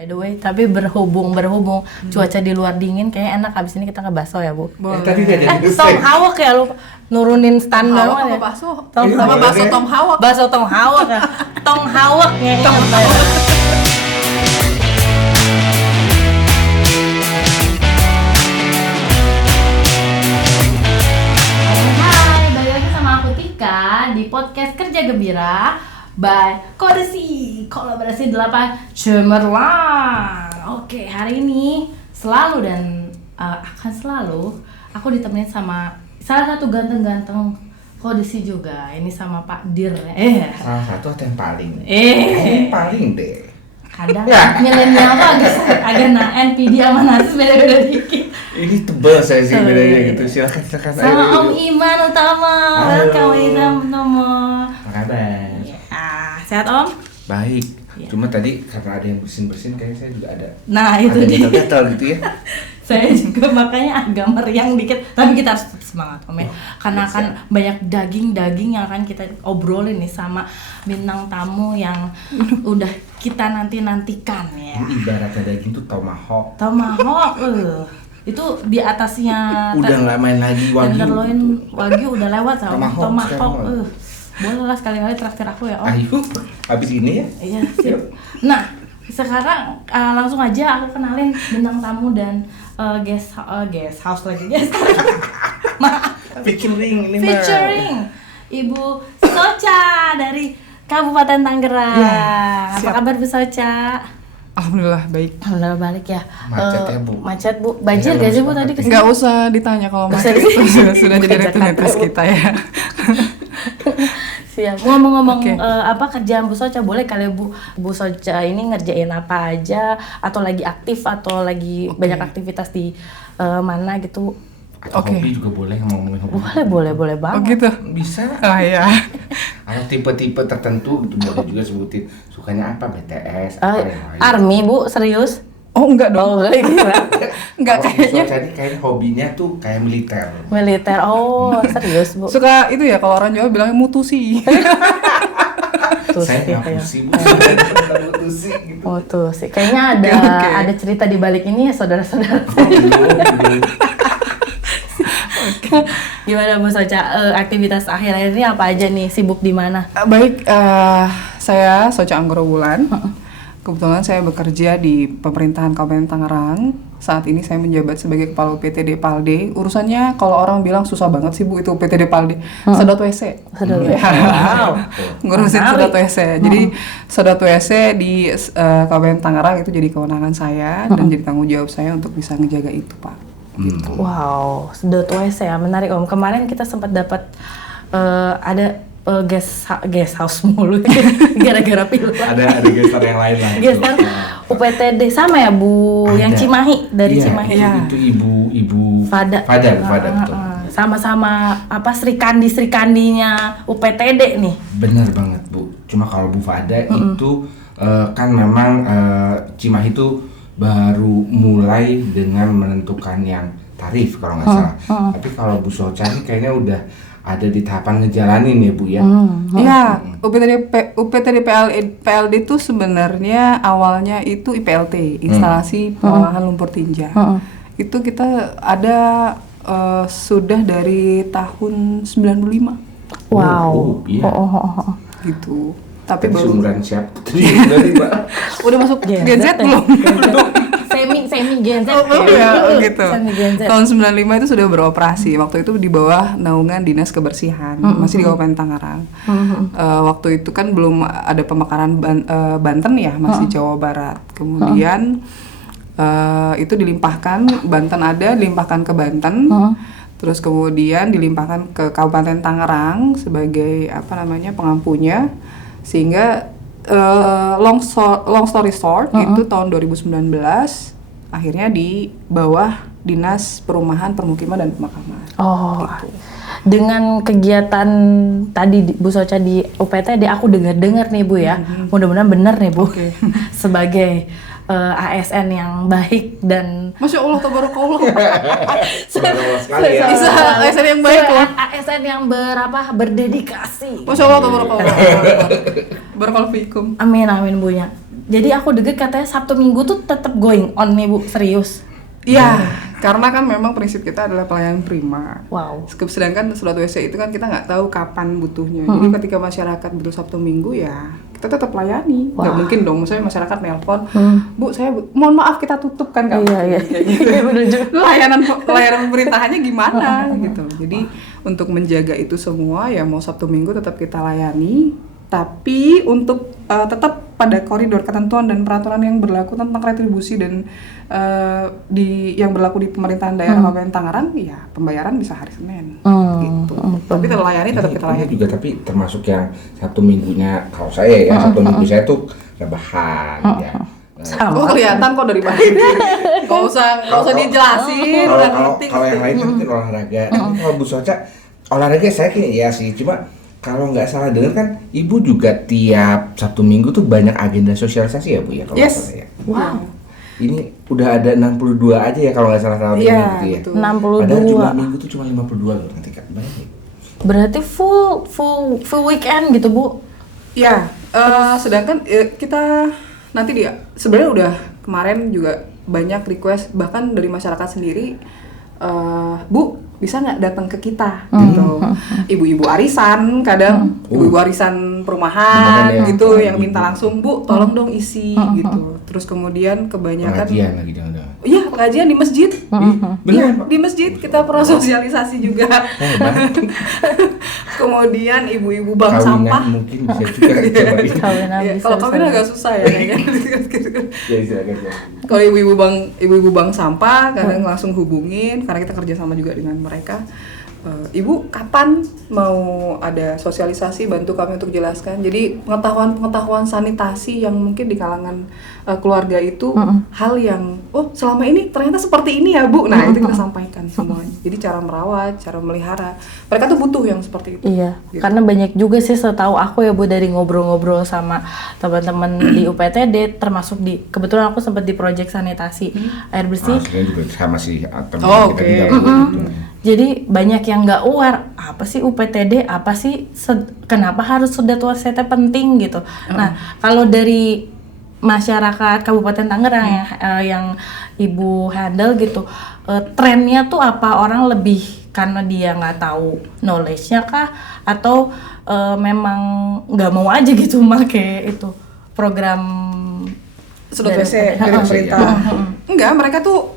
By the way, tapi berhubung cuaca di luar dingin, kayaknya enak abis ini kita ke bakso ya, Bu. Tadi nggak jadi Tom Hawk ya, lu nurunin standar Tom Hawk ya. apa bakso? Tom Sama Hawk. bakso Tom Hawk. Bakso Tom Hawk ya. Tom Hawk ya. Hai, balik lagi sama aku Tika di podcast Kerja Gembira by Kodesi, kolaborasi 8 Cemerlang. Oke, hari ini selalu dan akan selalu aku ditemenin sama salah satu ganteng-ganteng Kodesi juga. Ini sama Pak Dir. Salah satu atau yang paling? Yang paling deh. Kadang milenial tuh agak NPD sama narsis beda-beda dikit. Ini tebel saya sih bedanya gitu. Silakan. Sama Om Iman Utama. Welcome Iman Utama. Apa kabar? Sehat Om? Baik. Ya. Cuma tadi karena ada yang bersin-bersin kayaknya saya juga ada. Nah itu ada dia. gatal gitu ya. Saya juga makanya agak meriang dikit. Tapi kita harus tetap semangat Om ya. Karena akan banyak daging-daging yang akan kita obrolin nih sama bintang tamu yang udah kita nantikan ya. Ini ibaratnya daging tuh tomahawk. Tomahawk, itu di atasnya Udah nggak main lagi wagyu. tenderloin wagyu udah lewat sama Tomahawk tomahawk. sekarang. Boleh lah sekali-kali traktir aku ya Om. Ayo, habis ini ya. Iya sip. Nah sekarang langsung aja aku kenalin bintang tamu dan guest house lagi guest. Maaf. Featuring ini Featuring Ibu Socha dari Kabupaten Tangerang. Ya, Apa kabar Bu Socha? Alhamdulillah baik. Alhamdulillah balik ya. Macet ya, Bu. Macet Bu. Banjir gak sih Bu tadi kesini? Nggak usah ditanya kalau Usah macet ditanya. sudah jadi rutinitas kita ya. Siap. Ngomong-ngomong Oke. apa kerjaan Bu Socha, boleh kali Bu Socha ini ngerjain apa aja atau lagi aktif atau lagi banyak aktivitas di mana gitu? Atau Oke. hobi juga boleh ngomongin hobi. Boleh Oh banget. gitu. Bisa. Oh iya. Atau tipe-tipe tertentu gitu boleh juga sebutin. Sukanya apa? BTS atau yang lain. Army Bu, serius? Oh enggak dong. Oh, kira. Enggak Kalau kayaknya. tadi kayaknya hobinya tuh kayak militer. Militer. Oh, serius Bu. Suka itu ya kalau orang Jawa bilangnya mutusi. Tuh Saya sih nggak kayak. pusing, bukan putusi gitu. Oh tuh sih. Kayaknya Oke. ada cerita di balik ini ya saudara-saudara. Belum. Gimana Bu Socha? Aktivitas akhir-akhir ini apa aja nih? Sibuk di mana? Baik, saya Socha Anggorowulan. Kebetulan saya bekerja di pemerintahan Kabupaten Tangerang. Saat ini saya menjabat sebagai Kepala UPTD Palde. Urusannya kalau orang bilang susah banget sih Bu itu UPTD Palde. Sedot WC. Sedot Ya. WC. Wow. Ngurusin Menarik. sedot WC. Jadi sedot WC di Kabupaten Tangerang itu jadi kewenangan saya dan jadi tanggung jawab saya untuk bisa ngejaga itu, Pak. Gitu. Wow, sedot WC ya, menarik Om. Kemarin kita sempat dapat ada guest house mulu gara-gara pilot. Ada gestar yang lain lah. Gestar UPTD sama ya Bu, yang Ada. Cimahi dari Iya, Cimahi. Itu ibu Fada. betul. Sama-sama apa Srikandinya UPTD nih. Bener banget Bu. Cuma kalau Bu Fada itu kan memang Cimahi itu baru mulai dengan menentukan yang tarif kalau nggak salah. Tapi kalau Bu Socha ini kayaknya udah ada di tahapan ngejalanin ya Bu ya. Iya, UPTD PLD itu sebenarnya awalnya itu IPLT, instalasi pengolahan lumpur tinja. Itu kita ada sudah dari tahun 95 Oh, iya. gitu. Tapi Tapi baru seumuran siap. Dari Pak. udah masuk Gen Z ya? belum? Semi Gen Z. Oh ya, gitu. Semi Gen Z. Tahun 95 itu sudah beroperasi. Waktu itu di bawah naungan Dinas Kebersihan, masih di Kabupaten Tangerang. Waktu itu kan belum ada pemekaran Banten ya, masih Jawa Barat. Kemudian itu dilimpahkan, Banten ada, dilimpahkan ke Banten. Terus kemudian dilimpahkan ke Kabupaten Tangerang sebagai pengampunya. Sehingga long story short itu tahun 2019 akhirnya di bawah Dinas Perumahan, Permukiman dan Pemakaman. Oh, gitu. Dengan kegiatan tadi Bu Socha di UPTD, aku dengar nih Bu ya, mudah-mudahan benar nih Bu. Oke. Sebagai ASN yang baik dan Masya Allah, tabarakallah. Subhanallah sekali ya. Bisa ASN yang baik loh. ASN yang berdedikasi. Masya Allah, tabarakallah. Barakallahu fiikum. Amin Bu ya. Jadi aku dengar katanya Sabtu Minggu tuh tetap going on nih Bu, serius. Iya, karena kan memang prinsip kita adalah pelayanan prima. Wow. Sedangkan surat WC itu kan kita nggak tahu kapan butuhnya. Jadi ketika masyarakat butuh Sabtu Minggu ya kita tetap layani. Nggak mungkin dong, misalnya masyarakat nelpon, Bu, saya mohon maaf kita tutup kan nggak? Iya. Bener juga. layanan pemerintahannya gimana gitu. Jadi untuk menjaga itu semua ya mau Sabtu Minggu tetap kita layani. Tapi untuk tetap pada koridor ketentuan dan peraturan yang berlaku tentang retribusi dan yang berlaku di pemerintahan daerah Kabupaten Tangerang, ya pembayaran bisa hari Senin, gitu. Tapi terlayani tetap kita layani. Ini juga tapi termasuk yang Sabtu Minggunya kalau saya ya Sabtu Minggu saya tuh rebahan ya. Oh kelihatan kok dari pagi. Gak usah dijelasin. Kalau yang lain kan mungkin olahraga. Tapi kalau Bu Soca olahraga saya kayaknya iya sih, cuma kalau nggak salah dengar kan Ibu juga tiap Sabtu Minggu tuh banyak agenda sosialisasi ya Bu ya kalau nggak salah ya. Wow. Ini udah ada 62 aja ya kalau nggak salah tahun ini gitu ya. betul. 62. Padahal jumlah minggu tuh cuma 52 loh nanti kan banyak. Berarti full weekend gitu Bu. Ya, sedangkan kita nanti sebenarnya udah kemarin juga banyak request bahkan dari masyarakat sendiri, Bu bisa nggak datang ke kita gitu, ibu-ibu arisan kadang, ibu-ibu arisan perumahan Beneran ya? gitu yang minta langsung Bu tolong dong isi gitu, terus kemudian kebanyakan Pengajian lagi jangan-jangan. iya pengajian di masjid, Beneran Pak? di masjid kita pernah sosialisasi juga. Kemudian ibu-ibu bank Kawinan sampah. mungkin bisa juga cobain. Kawinan Iya, bisa. kalau kawin agak susah ya kayaknya. Ya silakan. Kalau ibu-ibu bank sampah kadang langsung hubungin karena kita kerjasama juga dengan mereka. Ibu kapan mau ada sosialisasi, bantu kami untuk jelaskan. Jadi pengetahuan sanitasi yang mungkin di kalangan keluarga itu hal yang selama ini ternyata seperti ini ya Bu. Nah itu kita sampaikan semuanya. Jadi cara merawat, cara melihara, mereka tuh butuh yang seperti itu. Iya, Gitu. karena banyak juga sih setahu aku ya Bu dari ngobrol-ngobrol sama teman-teman di UPTD, termasuk kebetulan aku sempat di proyek sanitasi air bersih. Saya juga sama sih teman Oke. kita juga gitu. Jadi banyak yang nggak aware apa sih UPTD, apa sih kenapa harus sedot WC penting gitu. Nah kalau dari masyarakat Kabupaten Tangerang yang Ibu handle gitu, trennya tuh apa, orang lebih karena dia nggak tahu knowledge-nya kah, atau memang nggak mau aja gitu make itu program Sedot dari- WC dari pemerintah. Enggak, mereka tuh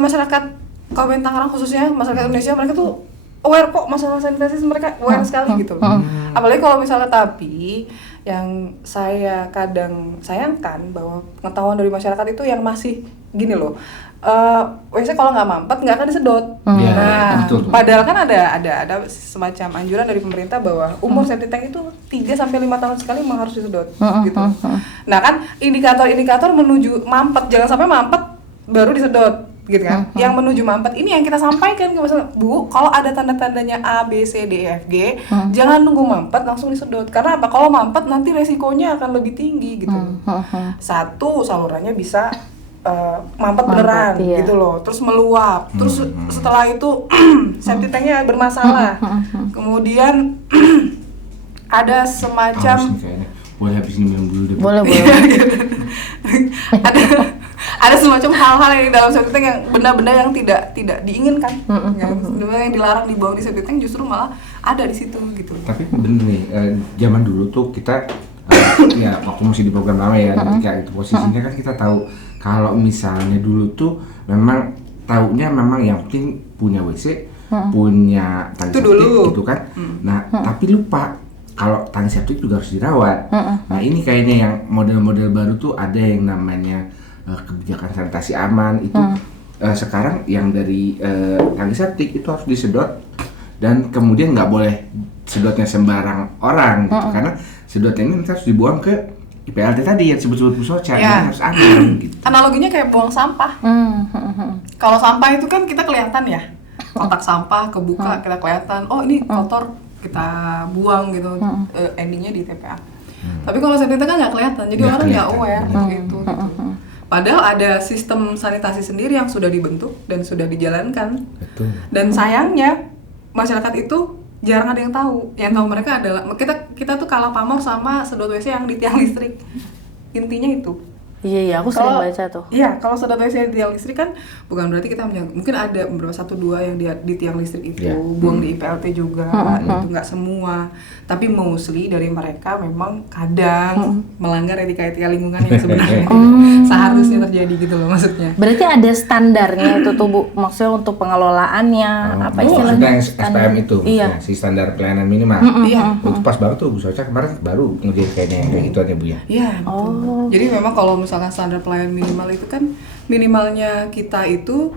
masyarakat Kabupaten Tangerang khususnya masyarakat Indonesia, mereka tuh aware kok masalah sanitasi, mereka aware sekali gitu loh. Apalagi kalau misalnya, tapi yang saya kadang sayangkan bahwa pengetahuan dari masyarakat itu yang masih gini loh. WC kalau nggak mampet nggak akan disedot. Iya, Nah, betul. padahal kan ada semacam anjuran dari pemerintah bahwa umur septic tank itu 3 sampai 5 tahun sekali memang harus disedot gitu. Nah, kan indikator-indikator menuju mampet, jangan sampai mampet baru disedot gitu kan. Yang menuju mampet ini yang kita sampaikan ke masyarakat, Bu, kalau ada tanda-tandanya A, B, C, D, E, F, G, jangan nunggu mampet langsung disedot. Karena apa? Kalau mampet nanti resikonya akan lebih tinggi gitu. Satu, salurannya bisa mampet beneran iya. gitu loh, terus meluap, terus setelah itu septic tanknya bermasalah, kemudian ada semacam Haus nih kayaknya. Boleh habis ini minum dulu deh. Bu. boleh. ada semacam hal-hal yang di dalam septic tank yang benda-benda yang tidak diinginkan, yang dilarang dibawa di septic tank justru malah ada di situ gitu. Tapi bener nih, zaman dulu tuh kita ya waktu masih di program lama ya, ketika itu posisinya kan kita tahu kalau misalnya dulu tuh memang taunya memang yang penting punya WC, punya tangki Itu dulu. septik gitu kan. Nah, tapi lupa kalau tangki septik juga harus dirawat. Nah, ini kayaknya yang model-model baru tuh ada yang namanya kebijakan sanitasi aman itu. Sekarang yang dari tangki septik itu harus disedot dan kemudian nggak boleh sedotnya sembarang orang gitu, karena sedotnya ini nanti harus dibuang ke IPLT tadi yang disebut-sebut Bu Soca, Ya. harus aman gitu. Analoginya kayak buang sampah. Kalau sampah itu kan kita kelihatan ya, kotak sampah kebuka kita kelihatan, oh ini kotor kita buang gitu, endingnya di TPA. Tapi kalau septic tank kan nggak kelihatan, jadi Nggak orang nggak kelihatan, aware benar. gitu. Padahal ada sistem sanitasi sendiri yang sudah dibentuk dan sudah dijalankan. Betul. Dan sayangnya masyarakat itu jarang ada yang tahu. Yang tahu mereka adalah kita tuh kalah pamor sama sedot WC yang di tiang listrik. intinya itu. Iya, aku sering baca tuh. Iya, kalau sedot WC di tiang listrik kan bukan berarti kita mungkin ada beberapa 1-2 yang di tiang listrik itu buang di IPLT juga, itu nggak semua. Tapi mostly dari mereka memang kadang melanggar etika lingkungan yang sebenarnya seharusnya terjadi gitu loh maksudnya. Berarti ada standarnya itu tuh Bu, maksudnya untuk pengelolaannya apa istilahnya? SPM itu, iya. si standar pelayanan minimal. Iya. Itu pas banget tuh Bu Soca kemarin baru ngerjain kayaknya kayak gitu ya Bu ya. Iya. Jadi memang kalau misalkan standar pelayanan minimal itu kan minimalnya kita itu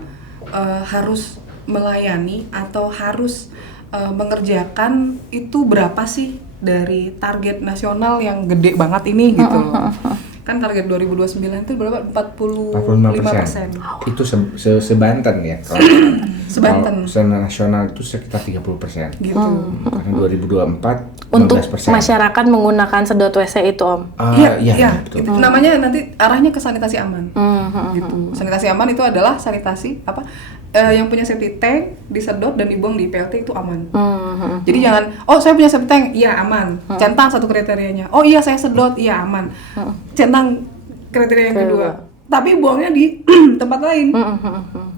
harus melayani atau harus mengerjakan itu berapa sih dari target nasional yang gede banget ini gitu loh. Kan target 2029 itu berapa? 45%. Itu sebanten ya. Sebanten. Kalau nasional itu sekitar 30%. Gitu. Karena 2024 untuk 15%. masyarakat menggunakan sedot WC itu Om. Iya, betul. Itu namanya nanti arahnya ke sanitasi aman. Gitu. Sanitasi aman itu adalah sanitasi yang punya septic tank disedot dan dibuang di IPLT itu aman. Jadi jangan, oh saya punya septic tank, iya aman. Centang satu kriterianya. Oh iya saya sedot, iya aman. Centang kriteria yang kedua. Tapi buangnya di tempat lain.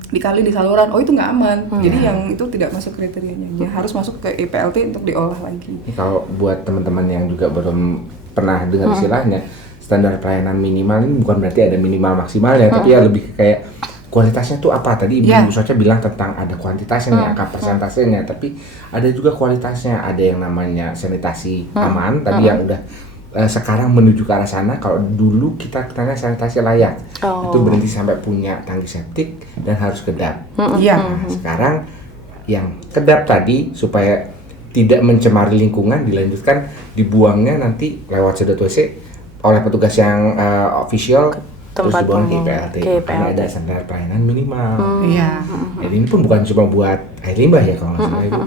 Di kali, di saluran, oh itu nggak aman. Jadi yang itu tidak masuk kriterianya. Dia harus masuk ke IPLT untuk diolah lagi. Ini kalau buat teman-teman yang juga belum pernah dengar istilahnya, standar pelayanan minimal ini bukan berarti ada minimal maksimalnya, tapi ya lebih kayak kualitasnya tuh apa. Tadi Ibu Soca bilang tentang ada kuantitasnya, angka persentasenya, tapi ada juga kualitasnya. Ada yang namanya sanitasi aman, tadi yang udah sekarang menuju ke arah sana. Kalau dulu kita tanya sanitasi layak, itu berhenti sampai punya tangki septik dan harus kedap. Nah, sekarang yang kedap tadi supaya tidak mencemari lingkungan dilanjutkan dibuangnya nanti lewat sedot WC oleh petugas yang official, terus dibuang ke IPLT. Karena ada standar pelayanan minimal. Jadi ini pun bukan cuma buat air limbah ya kalau nggak salah Ibu.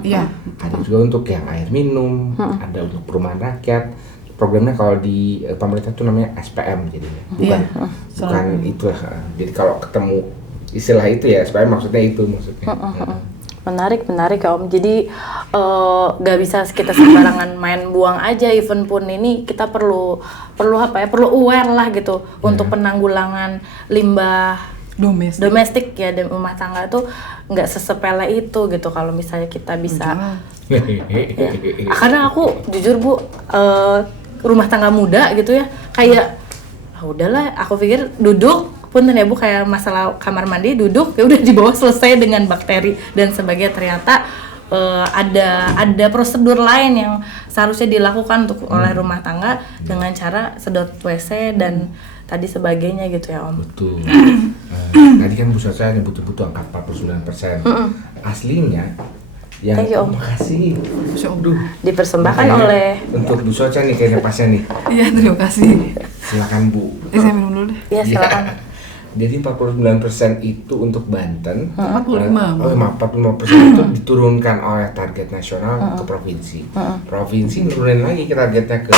Ada juga untuk yang air minum, ada untuk perumahan rakyat. Programnya kalau di pemerintah itu namanya SPM jadinya, bukan itulah. Jadi kalau ketemu istilah itu ya SPM maksudnya itu maksudnya. Menarik ya Om. Jadi gak bisa kita sembarangan main buang aja. Even pun ini kita perlu apa ya? Perlu aware lah gitu untuk penanggulangan limbah domestik ya di rumah tangga itu nggak sesepele itu gitu. Kalau misalnya kita bisa. Karena aku jujur Bu, rumah tangga muda gitu ya, kayak udahlah, aku pikir duduk punten ya Bu, kayak masalah kamar mandi duduk ya udah dibawa selesai dengan bakteri dan sebagainya. Ternyata ada prosedur lain yang seharusnya dilakukan untuk oleh rumah tangga dengan cara sedot WC dan tadi sebagainya gitu ya Om. Betul. Tadi kan Bu Soca butuh angka 49%. Aslinya yang makasih dipersembahkan oleh untuk Bu Soca nih kayaknya pasnya nih. Iya, terima kasih. Silakan Bu. Saya minum dulu deh. Iya, silakan. Jadi 49% itu untuk Banten. 45. 45% itu diturunkan oleh target nasional ke provinsi. Provinsi nurunin lagi ke targetnya ke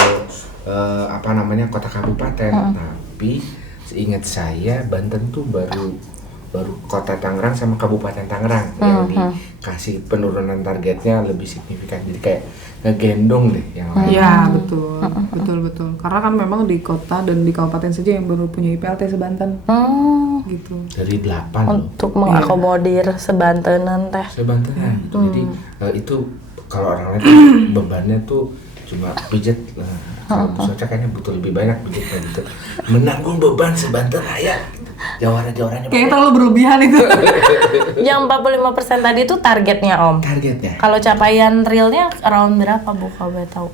kota kabupaten. Tapi seingat saya Banten tuh baru kota Tangerang sama kabupaten Tangerang yang dikasih penurunan targetnya lebih signifikan. Jadi kayak ngegendong deh yang lain. Iya, betul. Karena kan memang di kota dan di kabupaten saja yang baru punya IPLT sebanten. Gitu. Dari 8 untuk mengakomodir sebantenan teh. Sebantenan. Jadi itu kalau orang lain bebannya tuh cuma pijet. Kalau Bu Soca kayaknya butuh lebih banyak pijetnya gitu. Menanggung beban sebanten raya. Jawara-jawaranya kayaknya terlalu berlebihan itu. Yang 45% tadi itu targetnya Om. Targetnya. Kalau capaian realnya around berapa Bu kalau boleh tahu?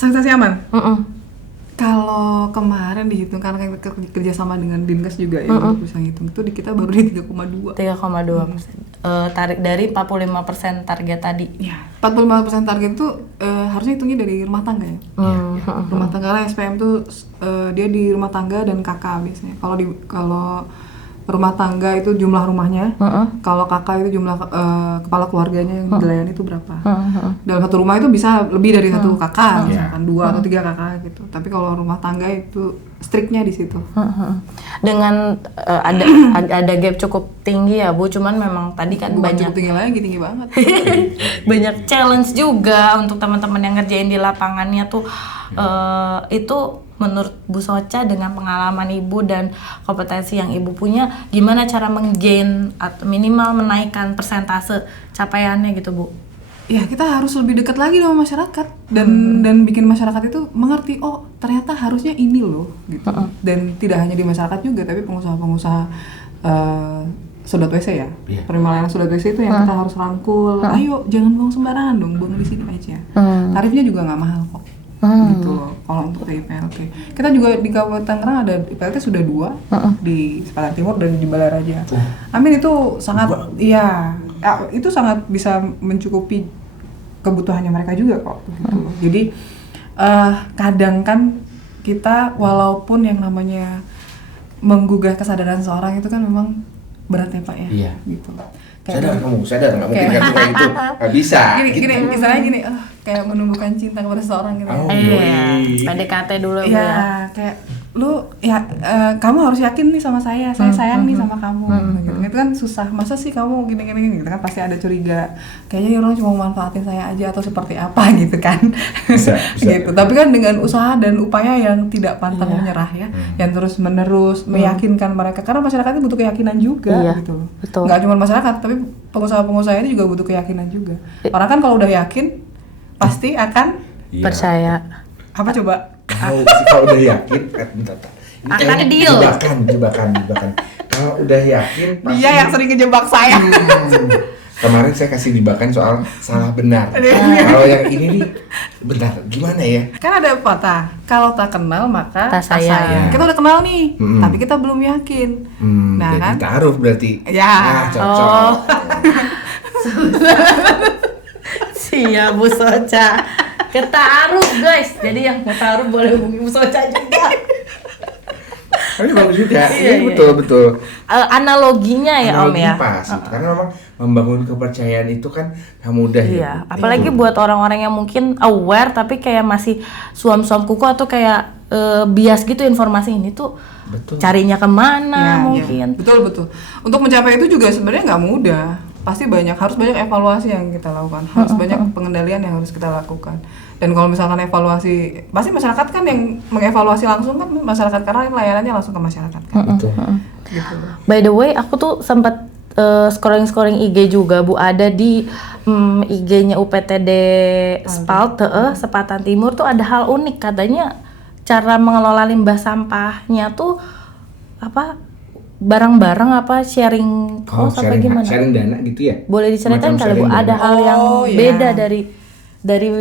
Sanitasi aman? Kalau kemarin dihitung karena kita kerja sama dengan Dinkes juga ya untuk bisa ngitung itu kita baru di 3,2. 3,2%. Tarik dari 45% target tadi. Ya, 45% target itu harusnya hitungnya dari rumah tangga ya. Rumah tangga lah, SPM tuh dia di rumah tangga dan KK biasanya. Kalau rumah tangga itu jumlah rumahnya, kalau kakak itu jumlah kepala keluarganya yang dilayani itu berapa. Dalam satu rumah itu bisa lebih dari satu kakak, misalkan 2 atau 3 kakak gitu. Tapi kalau rumah tangga itu striknya di situ. Dengan ada gap cukup tinggi ya Bu, cuman memang tadi kan banyak cukup tinggi lagi, tinggi banget. Banyak challenge juga untuk teman-teman yang ngerjain di lapangannya tuh. Itu menurut Bu Socha dengan pengalaman Ibu dan kompetensi yang Ibu punya, gimana cara menggain atau minimal menaikkan persentase capaiannya gitu Bu? Ya kita harus lebih dekat lagi sama masyarakat dan bikin masyarakat itu mengerti, oh ternyata harusnya ini loh gitu. Dan tidak hanya di masyarakat juga, tapi pengusaha-pengusaha sedot WC ya, permainan sedot WC itu yang kita harus rangkul. Ayo jangan buang sembarangan dong, buang di sini aja. Tarifnya juga nggak mahal kok. Gitu loh kalau untuk IPLT. Kita juga di Kabupaten Tangerang ada IPLT sudah 2 di Selatan Timur dan di Balaraja. Amin, itu sangat itu sangat bisa mencukupi kebutuhannya mereka juga kok gitu loh. Jadi kadang kan kita walaupun yang namanya menggugah kesadaran seorang itu kan memang berat ya Pak ya. Iya. Gitu. Sadar nggak mungkin kan kayak gitu, nggak bisa. Gini, misalnya gini, kayak menumbuhkan cinta kepada seseorang gitu. PDKT dulu ya. Kayak lu kamu harus yakin nih sama saya sayang nih sama kamu. Gitu. Itu kan susah. Masa sih kamu gini gitu kan, pasti ada curiga. Kayaknya orang cuma manfaatin saya aja atau seperti apa gitu kan. Bisa. Gitu. Tapi kan dengan usaha dan upaya yang tidak pantang menyerah ya, yang terus menerus meyakinkan mereka, karena masyarakat itu butuh keyakinan juga gitu. Betul. Nggak cuma masyarakat, tapi pengusaha-pengusaha ini juga butuh keyakinan juga. Orang kan kalau udah yakin pasti akan percaya. Apa coba? Kalau udah yakin, akan deal. Jebakan. Kalau udah yakin, pasti. Dia yang sering ngejebak saya. Kemarin saya kasih jebakan soal salah benar. Kalau yang ini nih, bentar, gimana ya? Kan ada pepatah, kalau tak kenal maka tak sayang. Kita udah kenal nih, tapi kita belum yakin. Nah jadi kan? taruh berarti. Ya. Cocok. Siap Bu Socha. Ketaruh guys. Jadi yang mau taruh boleh hubungi Bu Socha juga. Tapi bagus juga. Iya. Betul. Analoginya ya Om ya. Pas, karena memang membangun kepercayaan itu kan gak mudah ya. Apalagi buat orang-orang yang mungkin aware tapi kayak masih suam-suam kuku atau kayak bias gitu informasi ini tuh. Betul. Carinya kemana mungkin. Betul. Untuk mencapai itu juga sebenarnya nggak mudah. Pasti harus banyak evaluasi yang kita lakukan, harus banyak pengendalian yang harus kita lakukan. Dan kalau misalkan evaluasi, pasti masyarakat kan yang mengevaluasi langsung kan masyarakat, karena layanannya langsung ke masyarakat kan. Betul. Gitu. By the way, aku tuh sempat scrolling IG juga Bu, ada di IG-nya UPTD Spalt, Sepatan Timur tuh ada hal unik katanya, cara mengelola limbah sampahnya tuh apa? Bareng-bareng apa sharing cost apa gimana? Sharing dana gitu ya? Boleh diceritain kali Bu, ada hal yang beda dari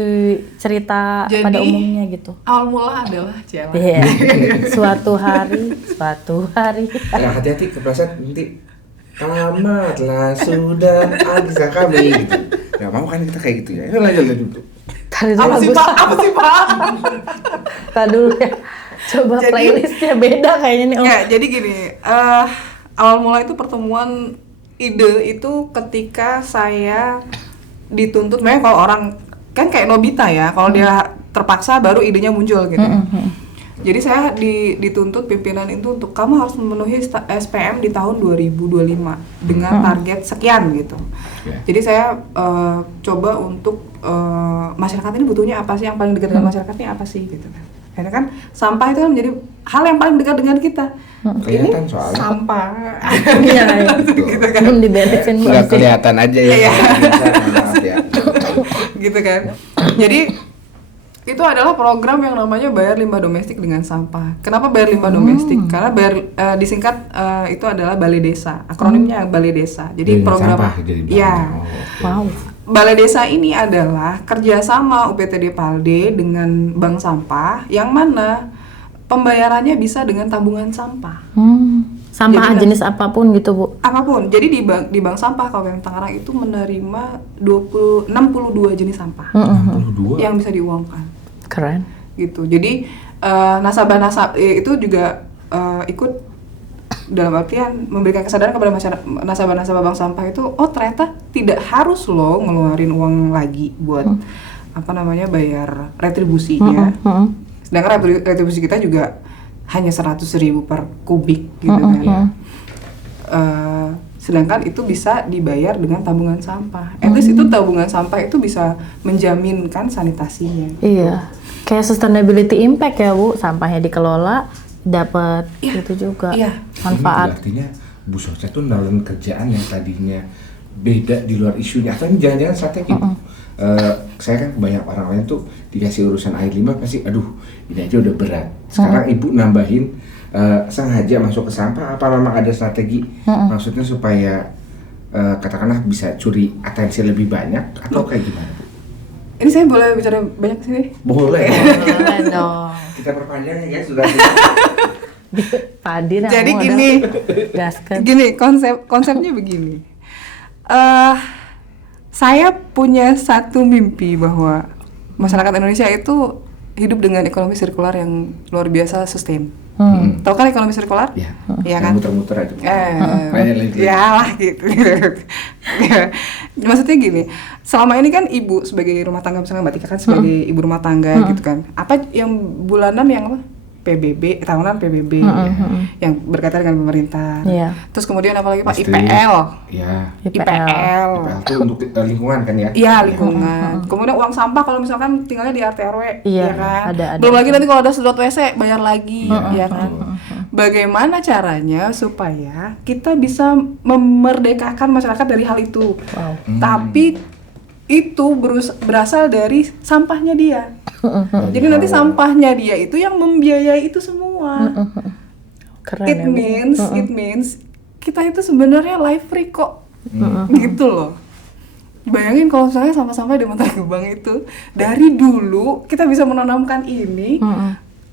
cerita jadi, pada umumnya gitu. Awal mula adalah jalan. Suatu hari. Nah, hati-hati kepleset nanti. Tamatlah sudah agisa kami gitu. Gak mau kan kita kayak gitu ya? Lanjut dulu. Apa sih Pak? Tadi dulu ya. Coba playlistnya beda kayaknya nih Om. Ya, jadi gini, awal mula itu pertemuan ide itu ketika saya dituntut, memang kalau orang kan kayak Nobita ya, kalau dia terpaksa baru idenya muncul gitu. Jadi saya dituntut pimpinan itu untuk kamu harus memenuhi SPM di tahun 2025 dengan target sekian gitu. Jadi saya coba untuk masyarakat ini butuhnya apa sih, yang paling dekat dengan masyarakatnya apa sih gitu kan. Karena kan sampah itu kan menjadi hal yang paling dekat dengan kita. Kelihatan soalnya. Sampah. Iya. Gitu kan. Belum diberesin. Nggak kelihatan aja ya. Maaf ya. Gitu kan. Jadi itu adalah program yang namanya bayar limbah domestik dengan sampah. Kenapa bayar limbah domestik? Karena bayar disingkat itu adalah Balai Desa. Akronimnya Balai Desa. Jadi program sampah, Wow. Balai Desa ini adalah kerjasama UPTD Palde dengan bank sampah, yang mana pembayarannya bisa dengan tabungan sampah. Sampah Jadi, jenis apapun gitu Bu? Apapun. Jadi di bank sampah Kabupaten Tangerang itu menerima 62 jenis sampah 62 yang bisa diuangkan. Keren. Gitu. Jadi nasabah itu juga ikut dalam artian memberikan kesadaran kepada nasabah-nasabah bank sampah itu, oh ternyata tidak harus loh ngeluarin uang lagi buat bayar retribusinya. Sedangkan retribusi kita juga hanya 100.000 per kubik gitu kan. Sedangkan itu bisa dibayar dengan tabungan sampah. At least itu tabungan sampah itu bisa menjaminkan sanitasinya. Iya. Kayak sustainability impact ya Bu, sampahnya dikelola dapat itu juga manfaat. Ini artinya Bu Socha tuh nelen kerjaan yang tadinya beda di luar isunya. Atau ini jangan-jangan strategi. Saya kan banyak orang lain tuh dikasih urusan air limbah pasti aduh ini aja udah berat. Sekarang Ibu nambahin sengaja masuk ke sampah apa memang ada strategi maksudnya supaya katakanlah bisa curi atensi lebih banyak atau kayak gimana Bu? Ini saya boleh bicara banyak sini? Boleh. Boleh dong. Kita perpanjang ya sudah. Padi Jadi gini konsepnya begini. Saya punya satu mimpi bahwa masyarakat Indonesia itu hidup dengan ekonomi sirkular yang luar biasa sustain. Tahu kan ekonomi sirkular? Iya. Iya kan? Muter-muter aja. Ya lah gitu. Maksudnya gini, selama ini kan ibu sebagai rumah tangga, misalnya Mbak Tika kan sebagai ibu rumah tangga gitu kan. Apa yang bulanan yang apa? PBB, tahunan PBB yang berkaitan dengan pemerintah. Terus kemudian apalagi Pak IPL. Iya. IPL itu untuk lingkungan kan ya? Iya, lingkungan. Kemudian uang sampah kalau misalkan tinggalnya di RT RW, ya kan? Ada. Belum lagi nanti kalau ada sedot WC bayar lagi, ya kan? Bagaimana caranya supaya kita bisa memerdekakan masyarakat dari hal itu? Tapi itu berasal dari sampahnya dia. Jadi nanti sampahnya dia itu yang membiayai itu semua. Keren It means kita itu sebenarnya life free kok. Gitu loh. Bayangin kalau misalnya sampah-sampah di Bantar Gebang itu dari dulu kita bisa menanamkan ini,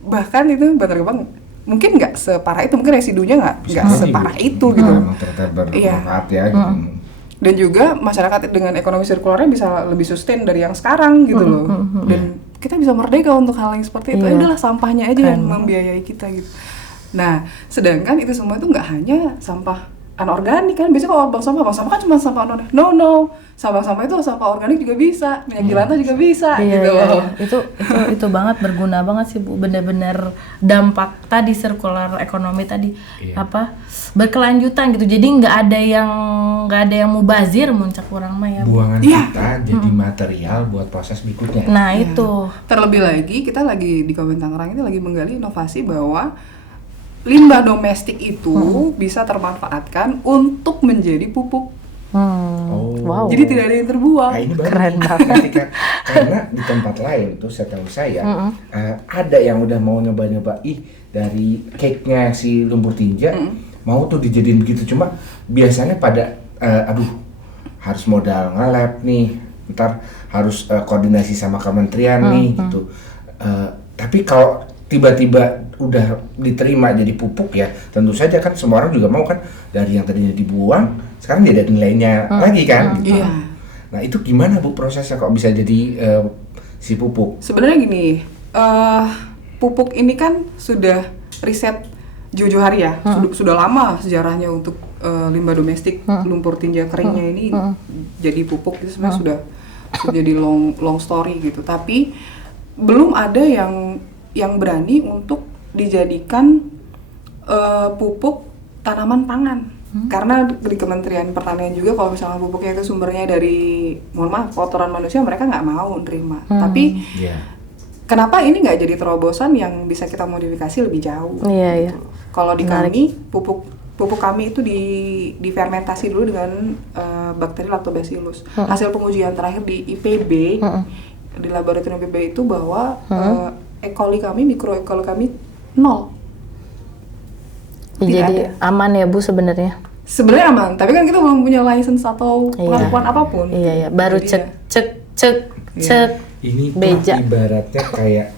bahkan itu Bantar Gebang mungkin nggak separah itu, mungkin residunya nggak separah itu gitu. Ternyata bermanfaat ya. Gitu. Dan juga masyarakat dengan ekonomi sirkularnya bisa lebih sustain dari yang sekarang gitu loh. Dan kita bisa merdeka untuk hal yang seperti itu. Udahlah sampahnya aja yang membiayai kita gitu. Nah, sedangkan itu semua itu nggak hanya sampah anorganik kan. Biasanya kalau bank sampah kan cuma sampah anorganik. No. Sampah-sampah itu sampah organik juga bisa, minyak jelantah juga bisa gitu loh. Itu banget, berguna banget sih Bu. Bener-bener dampak tadi sirkular ekonomi tadi berkelanjutan gitu. Jadi nggak ada yang mubazir muncak kurang mah ya. Buangan kita jadi material buat proses berikutnya. Nah, itu. Terlebih lagi kita lagi di Kabupaten Tangerang ini lagi menggali inovasi bahwa limbah domestik itu bisa termanfaatkan untuk menjadi pupuk. Wow. Jadi tidak ada yang terbuang. Nah, ini baru Keren banget. karena di tempat lain tuh setahu saya ada yang udah mau nyoba-nyoba dari cake-nya si lumpur tinja mau tuh dijadiin begitu, cuma biasanya pada harus modal nge-lab nih, ntar harus koordinasi sama kementerian nih gitu. Tapi kalau tiba-tiba udah diterima jadi pupuk ya tentu saja kan semua orang juga mau kan, dari yang tadinya dibuang sekarang dia ada nilainya lagi kan gitu. Nah itu gimana Bu prosesnya kok bisa jadi si pupuk? Sebenarnya gini, pupuk ini kan sudah riset jauh-jauh hari ya, sudah lama sejarahnya untuk limbah domestik lumpur tinja keringnya ini jadi pupuk itu sebenarnya sudah jadi long story gitu. Tapi belum ada yang berani untuk dijadikan pupuk tanaman pangan. Karena di Kementerian Pertanian juga kalau misalnya pupuknya itu sumbernya dari, mohon maaf, kotoran manusia, mereka nggak mau nerima. Tapi kenapa ini nggak jadi terobosan yang bisa kita modifikasi lebih jauh? Gitu. Kalau di kami, pupuk kami itu difermentasi dulu dengan bakteri Lactobacillus. Hasil pengujian terakhir di IPB, di laboratorium IPB itu bahwa E. coli kami, mikro E. coli kami 0. Jadi aman ya Bu sebenarnya. Sebenarnya aman, tapi kan kita belum punya license atau pengakuan apapun. Iya. Baru cek Ini beja. Ibaratnya kayak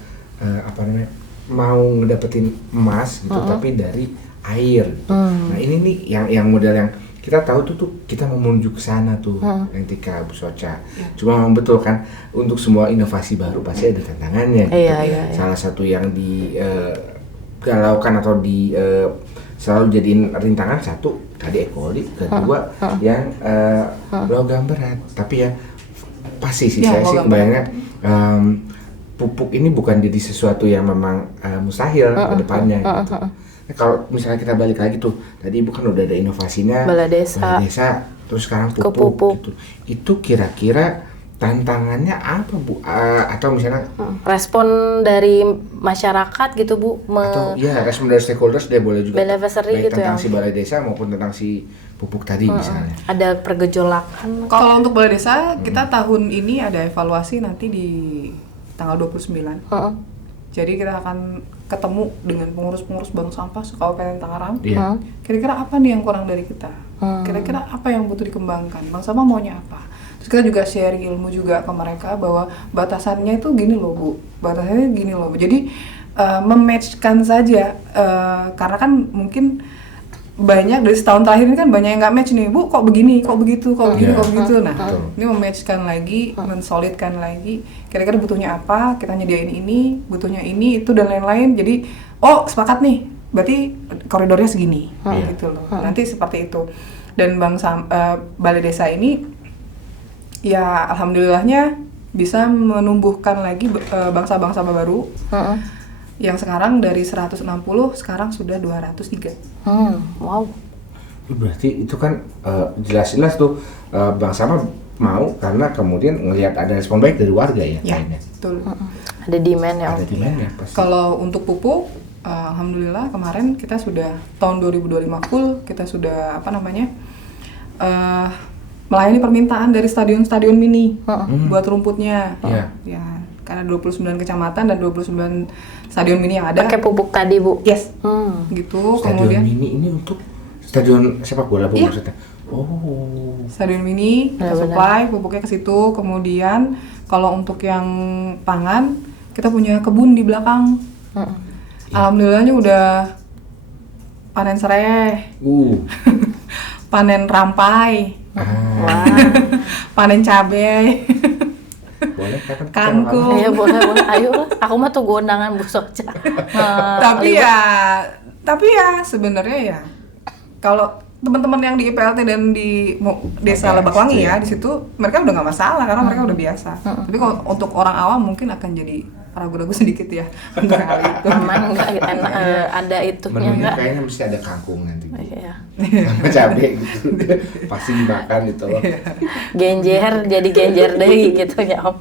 mau ngedapetin emas gitu tapi dari air. Nah ini nih yang model yang kita tahu tuh kita mau menuju ke sana tuh, yang Tika Bu Socha. Cuma memang betul kan untuk semua inovasi baru pasti ada tantangannya. Iya. Salah satu yang digalaukan atau selalu jadiin rintangan satu tadi E. coli, kedua yang logam berat. Tapi ya pasti sih saya sih kebayangnya pupuk ini bukan jadi sesuatu yang memang mustahil ke depannya gitu. Nah, kalau misalnya kita balik lagi tuh, tadi Ibu kan udah ada inovasinya Balai desa terus sekarang pupuk. Gitu. Itu kira-kira tantangannya apa Bu? Atau misalnya Respon dari masyarakat gitu Bu, atau ya respon dari stakeholders dia boleh juga beneficiary baik gitu tentang ya. si balai desa maupun tentang si pupuk tadi misalnya. Ada pergejolakan. Kalau untuk balai desa, kita tahun ini ada evaluasi nanti di tanggal 29. Jadi kita akan ketemu dengan pengurus-pengurus bank sampah Kabupaten Tangerang. Iya. Kira-kira apa nih yang kurang dari kita? Kira-kira apa yang butuh dikembangkan? Bank sampah maunya apa? Terus kita juga sharing ilmu juga ke mereka bahwa batasannya itu gini loh Bu, batasannya gini loh Bu. Jadi mematchkan saja, karena kan mungkin banyak dari setahun terakhir ini kan banyak yang nggak match nih Bu, kok begini, kok begitu, kok begini, kok begitu. Nah ini mematchkan lagi, mensolidkan lagi, kira-kira butuhnya apa, kita nyediain ini, butuhnya ini, itu dan lain-lain. Jadi oh sepakat nih, berarti koridornya segini, gitu loh. Nanti seperti itu. Dan balai desa ini ya alhamdulillahnya bisa menumbuhkan lagi bangsa-bangsa baru. Yang sekarang dari 160 sekarang sudah 203. Wow. Berarti itu kan jelas-jelas tuh Bang Sama mau karena kemudian ngelihat ada respon baik dari warga ya. Kayaknya. Betul. Ada demand ya. Ada demand-nya pasti. Kalau untuk pupuk, alhamdulillah kemarin kita sudah tahun 2025 full kita sudah melayani permintaan dari stadion-stadion mini buat rumputnya. Ya, karena 29 kecamatan dan 29 stadion mini yang ada. Pakai pupuk tadi Bu. Yes. Gitu. Stadion Kemudian mini ini untuk stadion sepak bola Bu Iya. maksudnya. Oh. stadion mini kita supply pupuknya ke situ. Kemudian kalau untuk yang pangan kita punya kebun di belakang. Alhamdulillahnya udah panen serai, panen rampai, panen cabai. Boleh kapan? Kangkung. Iya boleh. Ayo lah. Aku mah tuh undangan Bu Soca. Tapi ya sebenarnya ya kalau teman-teman yang di IPLT dan di desa Lebakwangi ya di situ mereka udah nggak masalah karena mereka udah biasa. Tapi kalau untuk orang awam mungkin akan jadi ragu-ragu sedikit ya untuk hal itu. Aman enggak ada itunya Menunya enggak? kayaknya mesti ada kangkung nanti. Iya. Sama cabai gitu. Pasti dimakan gitu loh. Genjer jadi genjer deh gitu ya Om.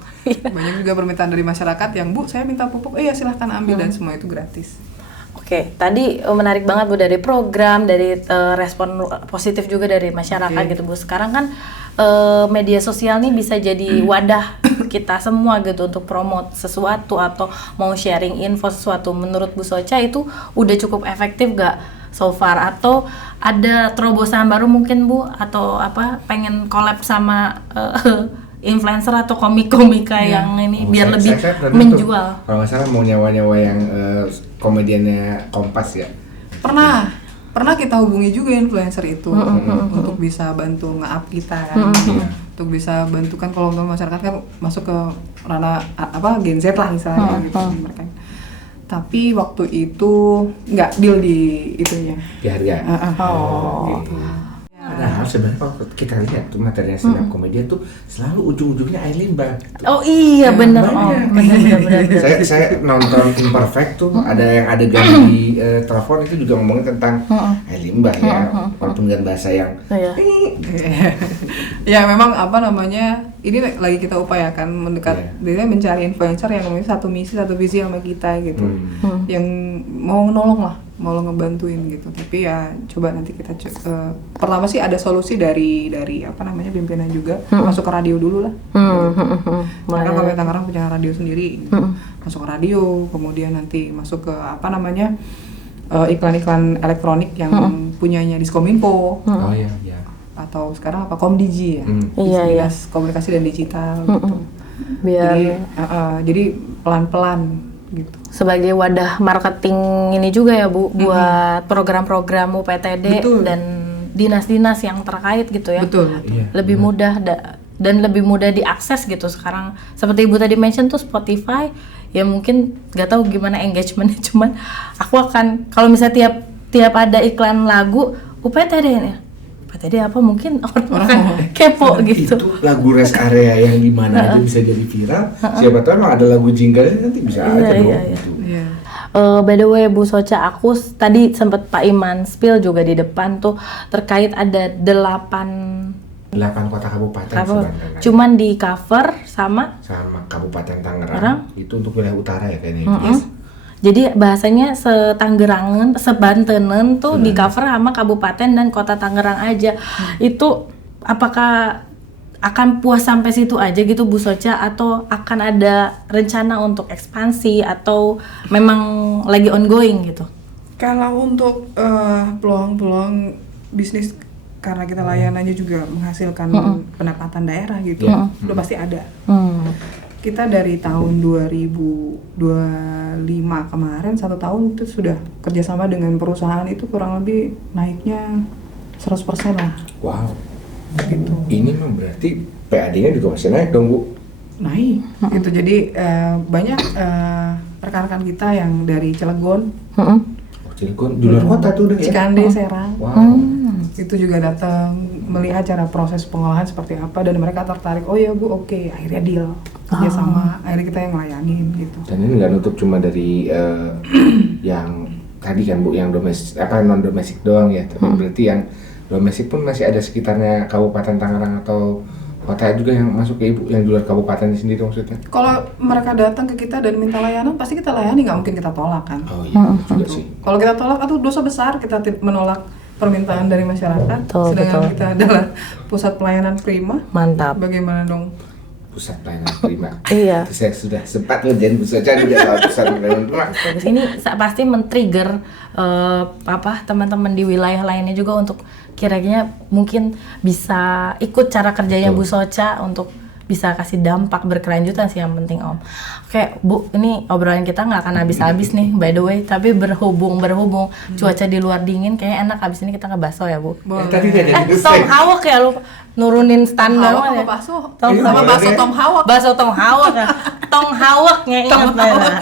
Banyak juga permintaan dari masyarakat yang Bu saya minta pupuk, iya silahkan ambil dan semua itu gratis. Oke, tadi menarik banget Bu dari program, dari respon positif juga dari masyarakat gitu Bu. Sekarang kan media sosial nih bisa jadi wadah kita semua gitu untuk promote sesuatu atau mau sharing info sesuatu. Menurut Bu Soca itu udah cukup efektif gak so far? Atau ada terobosan baru mungkin Bu? Atau pengen collab sama influencer atau komika yang ini biar lebih saya menjual? Kalau nggak salah mau nyawa-nyawa yang komediannya Kompas ya. Pernah kita hubungi juga influencer itu untuk bisa bantu nge-up kita kan. Untuk bisa bantu kan kalau untuk masyarakat kan masuk ke ranah Gen Z lah misalnya gitu mereka. Tapi waktu itu nggak deal di itunya. Di harga. Gitu. Padahal sebenarnya kalau kita lihat tuh materinya stand up komedian tuh selalu ujung-ujungnya air limbah. Oh iya bener bener. Saya nonton Imperfect tuh ada yang adegan di telepon itu juga ngomongin tentang air limbah ya, walaupun dengan bahasa yang ya memang ini lagi kita upayakan dia mencari influencer yang memiliki satu misi satu visi sama kita gitu, yang mau nolong lah, mau ngebantuin gitu. Tapi ya coba nanti kita pertama sih ada solusi dari pimpinan juga masuk ke radio dulu lah. Karena Kabupaten Tangerang punya radio sendiri, gitu. Masuk ke radio, kemudian nanti masuk ke iklan-iklan elektronik yang punyanya Diskominfo. Oh iya. Atau sekarang Komdigi ya, Dinas Komunikasi dan Digital gitu. Jadi pelan-pelan gitu. Sebagai wadah marketing ini juga ya Bu, buat program-program UPTD dan dinas-dinas yang terkait gitu ya. Betul. Lebih mudah dan lebih mudah diakses gitu sekarang. Seperti Ibu tadi mention tuh Spotify, ya mungkin nggak tahu gimana engagementnya, cuman aku akan kalau misalnya tiap ada iklan lagu UPTD ya. Tadi mungkin orang akan kepo gitu. Itu lagu rest area yang dimana aja bisa jadi viral. Siapa tahu emang ada lagu jingle nanti bisa aja dong. Iya. By the way Bu Soca, aku tadi sempat Pak Iman spill juga di depan tuh terkait ada 8 8 kota kabupaten Apa? sebenarnya. Cuman di cover sama Sama Kabupaten Tangerang. Tangerang? Itu untuk wilayah utara ya kayaknya. Mm-mm. Jadi bahasanya setanggerangan, sebantenan tuh di cover sama kabupaten dan kota Tangerang aja. Itu apakah akan puas sampai situ aja gitu Bu Socha, atau akan ada rencana untuk ekspansi atau memang lagi ongoing gitu? Kalau untuk peluang-peluang bisnis, karena kita layanannya juga menghasilkan pendapatan daerah gitu, udah pasti ada. Kita dari tahun 2025 kemarin 1 tahun itu sudah kerjasama dengan perusahaan itu kurang lebih naiknya 100% lah. Wow. Gitu. Ini mah berarti PAD-nya juga masih naik dong, Bu? Naik gitu. Jadi banyak rekan-rekan kita yang dari Cilegon, Oh, Cilegon di luar kota tuh udah ya? Cikande, Serang, Wow. itu juga datang melihat cara proses pengolahan seperti apa, dan mereka tertarik. Oh ya Bu, oke, akhirnya deal kerjasama, akhirnya kita yang ngelayanin gitu. Dan ini nggak nutup cuma dari yang tadi kan Bu, yang domestik non domestik doang ya, tapi berarti yang domestik pun masih ada sekitarnya Kabupaten Tangerang atau kota juga yang masuk ke Ibu, yang di luar kabupaten sendiri maksudnya? Kalau mereka datang ke kita dan minta layanan, pasti kita layani, nggak mungkin kita tolak kan. Oh iya, betul juga sih. Kalau kita tolak, itu dosa besar, kita menolak permintaan dari masyarakat. Sedangkan kita adalah pusat pelayanan prima. Mantap. Bagaimana dong? Pusat pelayanan prima. Iya. Saya sudah sempat ngerjain Bu Socha juga soal pusat pelayanan prima. Ini pasti men-trigger teman-teman di wilayah lainnya juga untuk kira-kira mungkin bisa ikut cara kerjanya Bu Socha untuk bisa kasih dampak berkelanjutan sih yang penting Om. Oke Bu, ini obrolan kita nggak akan habis-habis nih by the way, tapi berhubung cuaca di luar dingin, kayaknya enak abis ini kita ngebahso ya Bu. Tadi nggak jadi Tom Hawk ya lu nurunin standar Tom Hawk ya. apa bakso? Tom Sama Hawk. bakso Tom Hawk. Bakso Tom Hawk ya. Tom Hawk ya, ingat ya.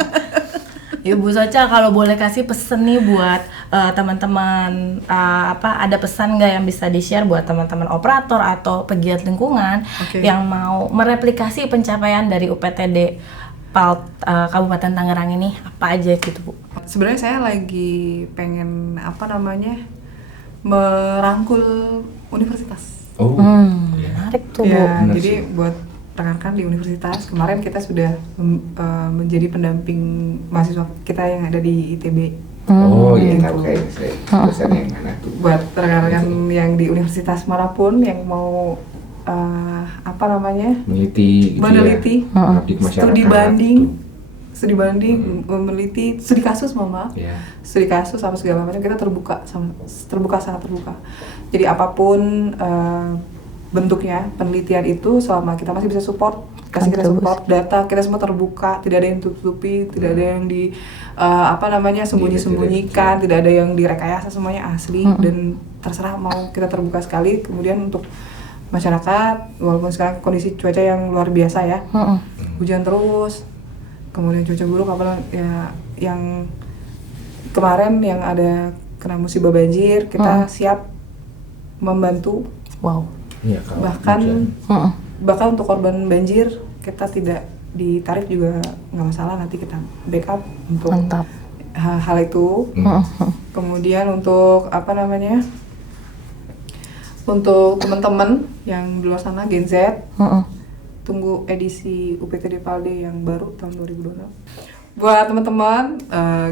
Ya Bu Socha, kalau boleh kasih pesen nih buat teman-teman, ada pesan nggak yang bisa di-share buat teman-teman operator atau pegiat lingkungan yang mau mereplikasi pencapaian dari UPTD PALT Kabupaten Tangerang ini, apa aja gitu Bu? Sebenarnya saya lagi pengen merangkul universitas. Oh, Menarik tuh Bu. Ya, Benar jadi sih. buat rekan-rekan di universitas, kemarin kita sudah menjadi pendamping mahasiswa kita yang ada di ITB. Oh iya, Gitu. tahu kayak saya pesan yang mana tuh. Buat rekan-rekan yang di universitas manapun yang mau Meneliti gitu meneliti, ya. Mengabdi ke masyarakat. studi banding, meneliti, studi kasus, mohon maaf. Ya. Studi kasus sama segala macam, kita sangat terbuka. Jadi apapun bentuknya penelitian itu, selama kita masih bisa support, kita support data, kita semua terbuka, tidak ada yang tutupi, tidak ada yang sembunyi-sembunyikan, tidak ada yang direkayasa, semuanya asli dan terserah, mau kita terbuka sekali. Kemudian untuk masyarakat, walaupun sekarang kondisi cuaca yang luar biasa ya, hujan terus, kemudian cuaca buruk, ya yang kemarin yang ada kena musibah banjir, kita siap membantu. Wow. Iya, kalau Bahkan untuk korban banjir kita tidak ditarif juga nggak masalah, nanti kita backup untuk Mantap. hal itu. Kemudian untuk untuk teman-teman yang di luar sana Gen Z, tunggu edisi UPTD PALD yang baru tahun 2026. Buat teman-teman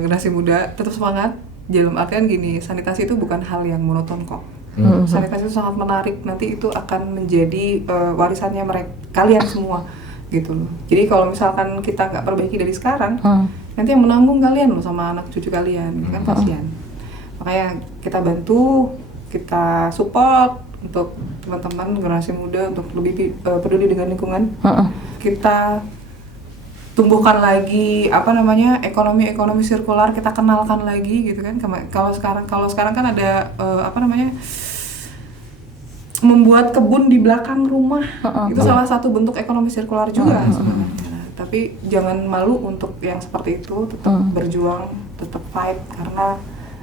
generasi muda, tetap semangat. Dalam artian gini, sanitasi itu bukan hal yang monoton kok. Sanitasi itu sangat menarik, nanti itu akan menjadi warisannya kalian semua gitu loh. Jadi kalau misalkan kita nggak perbaiki dari sekarang, nanti yang menanggung kalian loh sama anak cucu kalian, kan kasihan. Makanya kita bantu, kita support untuk teman-teman generasi muda untuk lebih peduli dengan lingkungan. Kita tumbuhkan lagi ekonomi sirkular, kita kenalkan lagi gitu kan. Kalau sekarang kan ada membuat kebun di belakang rumah, itu salah satu bentuk ekonomi sirkular juga sebenarnya. Nah, tapi jangan malu untuk yang seperti itu, tetap berjuang, tetap fight, karena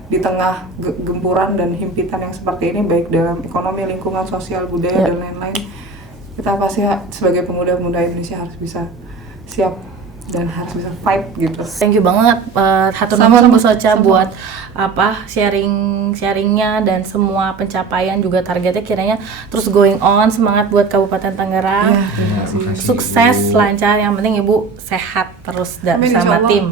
di tengah gempuran dan himpitan yang seperti ini, baik dalam ekonomi, lingkungan, sosial, budaya dan lain-lain, kita pasti sebagai pemuda-pemuda Indonesia harus bisa siap dan harus bisa vibe gitu. Thank you banget hatur Sama-sama. nuhun Bu Soca Sama. buat sharingnya dan semua pencapaian juga targetnya kiranya terus going on, semangat buat Kabupaten Tangerang. Ya, terima kasih. Makasih, Sukses, Ibu. lancar, yang penting Ibu sehat terus Amin, bersama insyaallah. tim.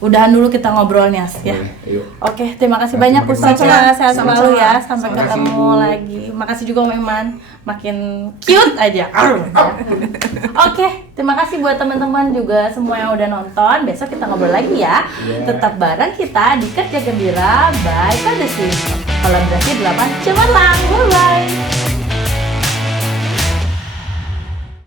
Udahan dulu kita ngobrolnya ya. Boleh, yuk. Oke, terima kasih Nah, banyak Bu terima Soca, kasih. sehat Sama-sama. selalu ya, sampai Terima kasih, ketemu Ibu. lagi. Makasih juga Om Iman, makin cute aja. Oke, terima kasih buat teman-teman juga semua yang udah nonton. Besok kita ngobrol lagi ya. Iya. Tetap bareng kita di Kerja Gembira by Kodesi. Kolaborasi 8 Cemerlang. Bye bye.